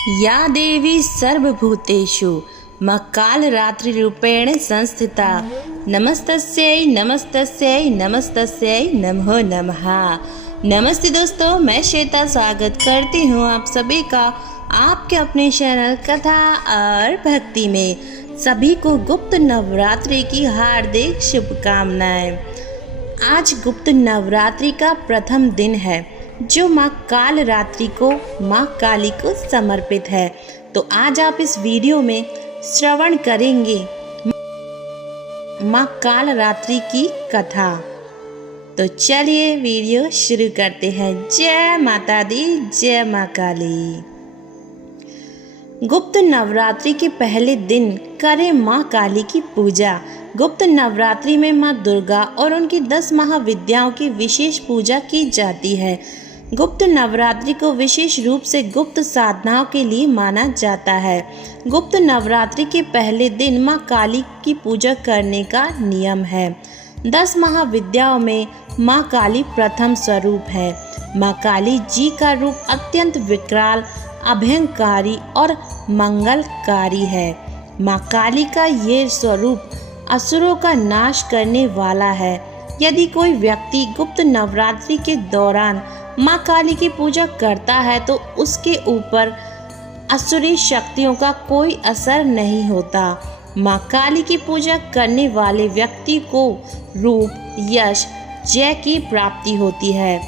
या देवी सर्वभूतेषु कालरात्रिरूपेण संस्थिता नमस्तस्यै नमस्तस्यै नमस्तस्यै नमो नमः। नमस्ते दोस्तों, मैं श्वेता स्वागत करती हूँ आप सभी का आपके अपने चैनल कथा और भक्ति में। सभी को गुप्त नवरात्रि की हार्दिक शुभकामनाएं। आज गुप्त नवरात्रि का प्रथम दिन है जो माँ कालरात्रि को माँ काली को समर्पित है। तो आज आप इस वीडियो में श्रवण करेंगे माँ कालरात्रि की कथा। तो चलिए वीडियो शुरू करते हैं। जय माता दी, जय माँ काली। गुप्त नवरात्रि के पहले दिन करें माँ काली की पूजा। गुप्त नवरात्रि में माँ दुर्गा और उनकी 10 महाविद्याओं की विशेष पूजा की जाती है। गुप्त नवरात्रि को विशेष रूप से गुप्त साधनाओं के लिए माना जाता है। गुप्त नवरात्रि के पहले दिन माँ काली की पूजा करने का नियम है। 10 महाविद्याओं में माँ काली प्रथम स्वरूप है। माँ काली जी का रूप अत्यंत विकराल, अभयंकारी और मंगलकारी है। माँ काली का ये स्वरूप असुरों का नाश करने वाला है। यदि कोई व्यक्ति गुप्त नवरात्रि के दौरान माँ काली की पूजा करता है तो उसके ऊपर असुरी शक्तियों का कोई असर नहीं होता। माँ काली की पूजा करने वाले व्यक्ति को रूप, यश, जय की प्राप्ति होती है।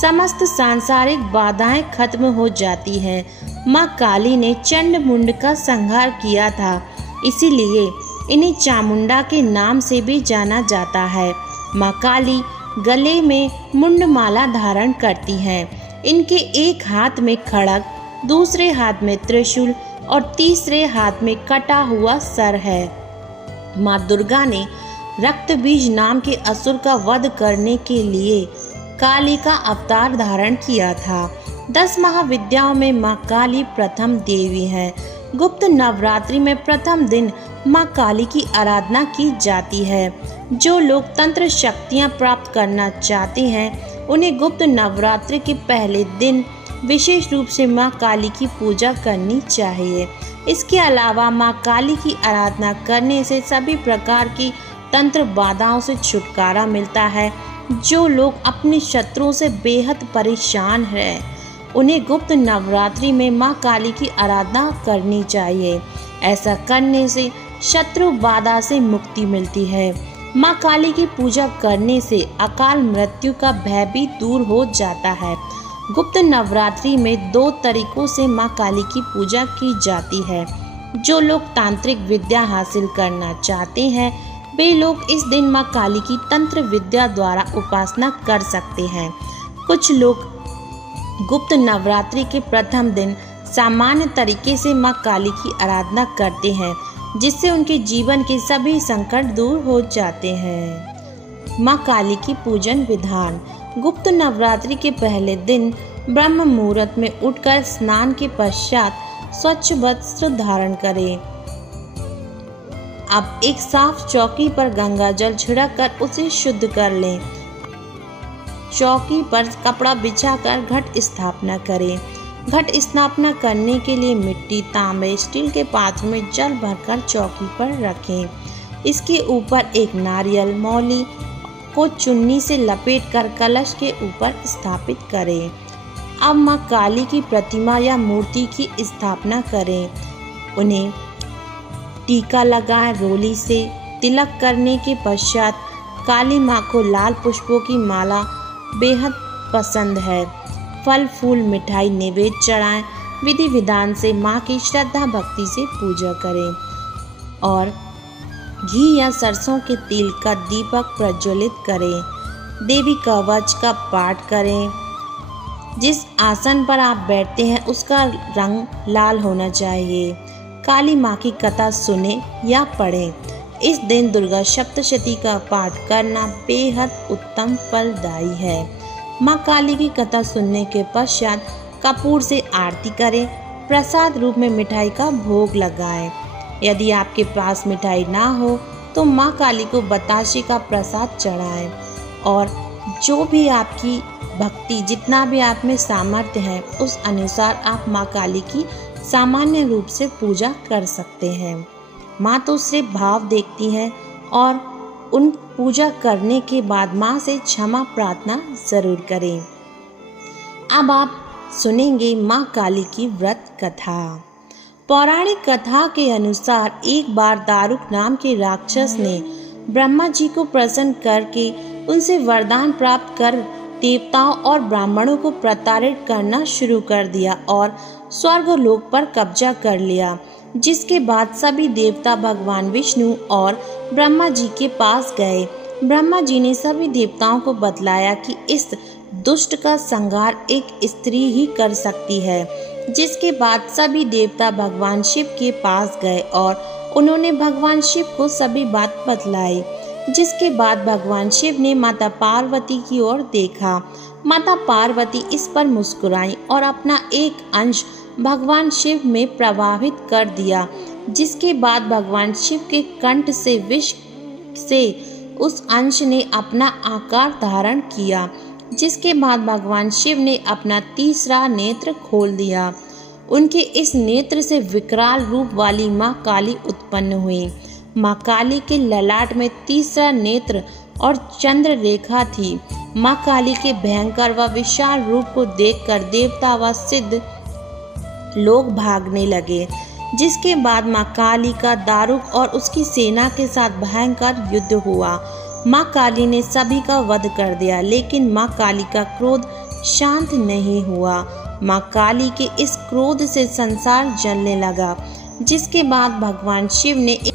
समस्त सांसारिक बाधाएं खत्म हो जाती हैं। माँ काली ने चंड मुंड का संहार किया था, इसीलिए इन्हें चामुंडा के नाम से भी जाना जाता है। माँ काली गले में मुंडमाला धारण करती हैं। इनके एक हाथ में खड़ग, दूसरे हाथ में त्रिशूल और तीसरे हाथ में कटा हुआ सर है। माँ दुर्गा ने रक्त बीज नाम के असुर का वध करने के लिए काली का अवतार धारण किया था। 10 महाविद्याओं में माँ काली प्रथम देवी है। गुप्त नवरात्रि में प्रथम दिन माँ काली की आराधना की जाती है। जो लोग तंत्र शक्तियाँ प्राप्त करना चाहते हैं उन्हें गुप्त नवरात्रि के पहले दिन विशेष रूप से माँ काली की पूजा करनी चाहिए। इसके अलावा माँ काली की आराधना करने से सभी प्रकार की तंत्र बाधाओं से छुटकारा मिलता है। जो लोग अपने शत्रुओं से बेहद परेशान हैं उन्हें गुप्त नवरात्रि में माँ काली की आराधना करनी चाहिए। ऐसा करने से शत्रु बाधा से मुक्ति मिलती है। माँ काली की पूजा करने से अकाल मृत्यु का भय भी दूर हो जाता है। गुप्त नवरात्रि में 2 तरीकों से माँ काली की पूजा की जाती है। जो लोग तांत्रिक विद्या हासिल करना चाहते हैं वे लोग इस दिन माँ काली की तंत्र विद्या द्वारा उपासना कर सकते हैं। कुछ लोग गुप्त नवरात्रि के प्रथम दिन सामान्य तरीके से माँ काली की आराधना करते हैं, जिससे उनके जीवन के सभी संकट दूर हो जाते हैं। माँ काली की पूजन विधान। गुप्त नवरात्रि के पहले दिन ब्रह्म मुहूर्त में उठकर स्नान के पश्चात स्वच्छ वस्त्र धारण करें। अब एक साफ चौकी पर गंगा जल छिड़क कर उसे शुद्ध कर लें। चौकी पर कपड़ा बिछाकर घट स्थापना करें। घट स्थापना करने के लिए मिट्टी, तांबे, स्टील के पात्र में जल भरकर चौकी पर रखें। इसके ऊपर एक नारियल मौली को चुन्नी से लपेटकर कलश के ऊपर स्थापित करें। अब माँ काली की प्रतिमा या मूर्ति की स्थापना करें। उन्हें टीका लगाएं। रोली से तिलक करने के पश्चात काली माँ को लाल पुष्पों की माला बेहद पसंद है। फल, फूल, मिठाई नैवेद्य चढ़ाएं। विधि विधान से माँ की श्रद्धा भक्ति से पूजा करें और घी या सरसों के तेल का दीपक प्रज्वलित करें। देवी कवच का पाठ करें। जिस आसन पर आप बैठते हैं उसका रंग लाल होना चाहिए। काली माँ की कथा सुने या पढ़ें। इस दिन दुर्गा सप्तशती का पाठ करना बेहद उत्तम फलदायी है। माँ काली की कथा सुनने के पश्चात कपूर से आरती करें। प्रसाद रूप में मिठाई का भोग लगाएं। यदि आपके पास मिठाई ना हो तो माँ काली को बताशे का प्रसाद चढ़ाएं और जो भी आपकी भक्ति, जितना भी आप में सामर्थ्य है उस अनुसार आप माँ काली की सामान्य रूप से पूजा कर सकते हैं। माँ तो सिर्फ भाव देखती है और उन पूजा करने के बाद माँ से क्षमा प्रार्थना जरूर करें। अब आप सुनेंगे माँ काली की व्रत कथा। पौराणिक कथा के अनुसार एक बार दारुक नाम के राक्षस ने ब्रह्मा जी को प्रसन्न करके उनसे वरदान प्राप्त कर देवताओं और ब्राह्मणों को प्रताड़ित करना शुरू कर दिया और स्वर्गलोक पर कब्जा कर लिया। जिसके बाद सभी देवता भगवान विष्णु और ब्रह्मा जी के पास गए। ब्रह्मा जी ने सभी देवताओं को बतलाया कि इस दुष्ट का संहार एक स्त्री ही कर सकती है। जिसके बाद सभी देवता भगवान शिव के पास गए और उन्होंने भगवान शिव को सभी बात बतलाई। जिसके बाद भगवान शिव ने माता पार्वती की ओर देखा। माता पार्वती इस पर मुस्कुराई और अपना एक अंश भगवान शिव में प्रवाहित कर दिया। जिसके बाद भगवान शिव के कंठ से विष से उस अंश ने अपना आकार धारण किया। जिसके बाद भगवान शिव ने अपना तीसरा नेत्र खोल दिया। उनके इस नेत्र से विकराल रूप वाली माँ काली उत्पन्न हुई। माँ काली के ललाट में तीसरा नेत्र और चंद्र रेखा थी। माँ काली के भयंकर व विशाल रूप को देखकर देवता व सिद्ध लोग भागने लगे। जिसके बाद माँ काली का दारुक और उसकी सेना के साथ भयंकर युद्ध हुआ। माँ काली ने सभी का वध कर दिया, लेकिन माँ काली का क्रोध शांत नहीं हुआ। माँ काली के इस क्रोध से संसार जलने लगा। जिसके बाद भगवान शिव ने एक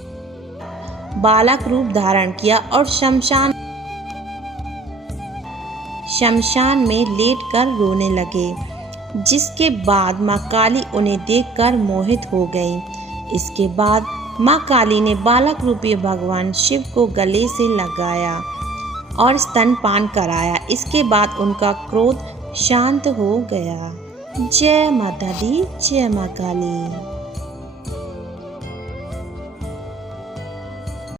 बालक रूप धारण किया और शमशान में लेटकर रोने लगे। जिसके बाद माँ काली उन्हें देखकर मोहित हो गई। इसके बाद माँ काली ने बालक रूपी भगवान शिव को गले से लगाया और स्तनपान कराया। इसके बाद उनका क्रोध शांत हो गया। जय माता दी, जय माँ काली।